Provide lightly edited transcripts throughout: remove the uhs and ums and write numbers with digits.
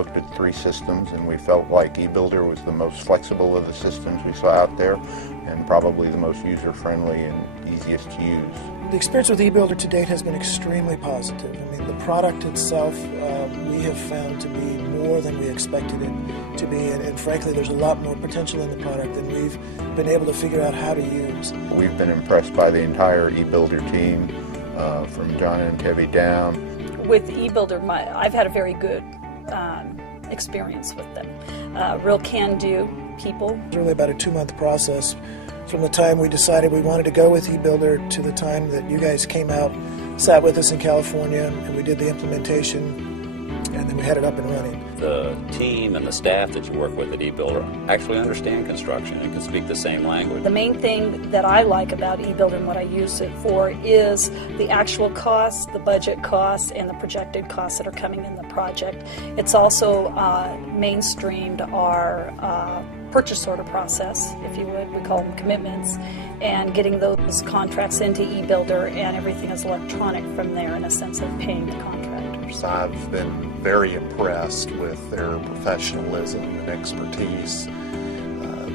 looked at 3 systems, and we felt like eBuilder was the most flexible of the systems we saw out there, and probably the most user-friendly and easiest to use. The experience with eBuilder to date has been extremely positive. I mean, the product itself we have found to be more than we expected it to be, and frankly, there's a lot more potential in the product than we've been able to figure out how to use. We've been impressed by the entire eBuilder team, from John and Tevi down. With eBuilder, I've had a very good experience with them. Real can-do people. It was really about a 2-month process from the time we decided we wanted to go with eBuilder to the time that you guys came out, sat with us in California, and we did the implementation, and then we had it up and running. The team and the staff that you work with at eBuilder actually understand construction and can speak the same language. The main thing that I like about eBuilder and what I use it for is the actual costs, the budget costs, and the projected costs that are coming in the project. It's also mainstreamed our purchase order process, if you would. We call them commitments, and getting those contracts into eBuilder, and everything is electronic from there in a sense of paying the contractors. I've been very impressed with their professionalism and expertise.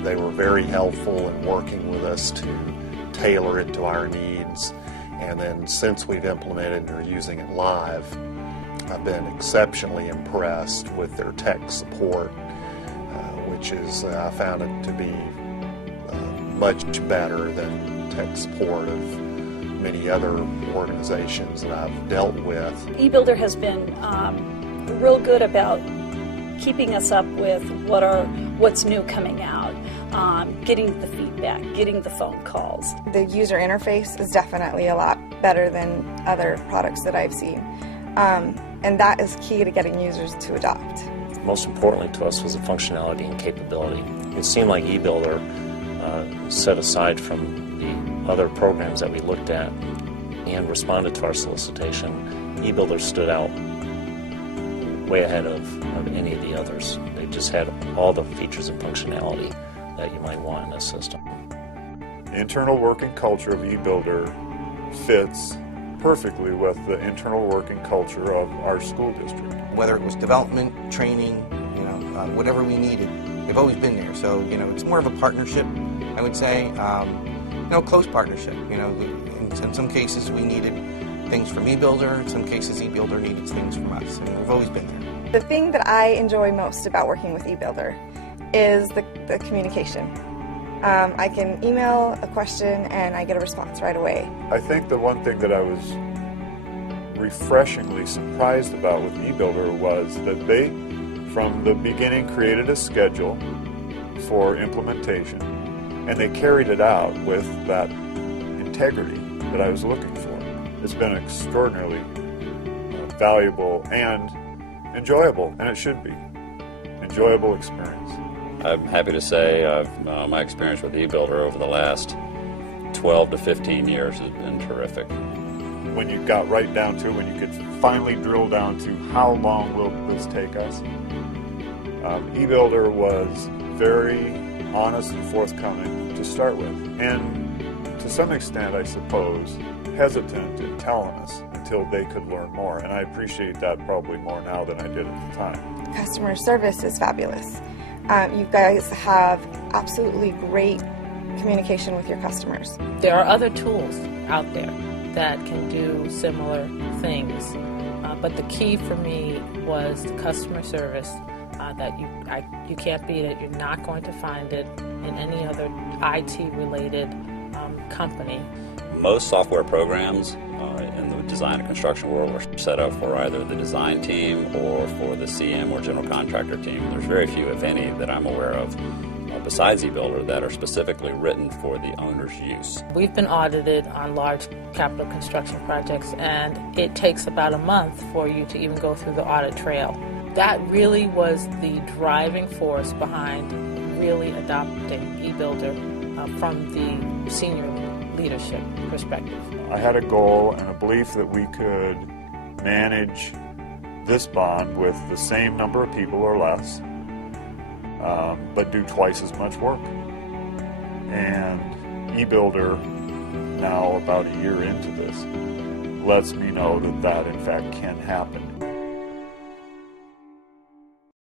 They were very helpful in working with us to tailor it to our needs, and then since we've implemented and are using it live, I've been exceptionally impressed with their tech support, which is, I found it to be much better than tech support of many other organizations that I've dealt with. eBuilder has been real good about keeping us up with what's new coming out, getting the feedback, getting the phone calls. The user interface is definitely a lot better than other products that I've seen, and that is key to getting users to adopt. Most importantly to us was the functionality and capability. It seemed like eBuilder, set aside from the other programs that we looked at and responded to our solicitation, eBuilder stood out way ahead of any of the others. They just had all the features and functionality that you might want in a system. The internal working culture of eBuilder fits perfectly with the internal working culture of our school district. Whether it was development, training, whatever we needed, they've always been there. So, it's more of a partnership, I would say, close partnership. In some cases we needed things from eBuilder, in some cases eBuilder needed things from us, and we've always been there. The thing that I enjoy most about working with eBuilder is the communication. I can email a question and I get a response right away. I think the one thing that I was refreshingly surprised about with eBuilder was that they, from the beginning, created a schedule for implementation, and they carried it out with that integrity that I was looking for. It's been extraordinarily valuable and enjoyable, and it should be. Enjoyable experience. I'm happy to say my experience with eBuilder over the last 12 to 15 years has been terrific. When you got right down to it, when you could finally drill down to how long will this take us, eBuilder was very honest and forthcoming to start with, and to some extent, I suppose, hesitant in telling us until they could learn more, and I appreciate that probably more now than I did at the time. Customer service is fabulous. You guys have absolutely great communication with your customers. There are other tools out there that can do similar things, but the key for me was the customer service. That you can't beat it. You're not going to find it in any other IT-related company. Most software programs in the design and construction world are set up for either the design team or for the CM or general contractor team. There's very few, if any, that I'm aware of besides eBuilder that are specifically written for the owner's use. We've been audited on large capital construction projects, and it takes about a month for you to even go through the audit trail. That really was the driving force behind really adopting eBuilder from the senior leadership perspective. I had a goal and a belief that we could manage this bond with the same number of people or less, but do twice as much work. And eBuilder, now about a year into this, lets me know that that in fact can happen.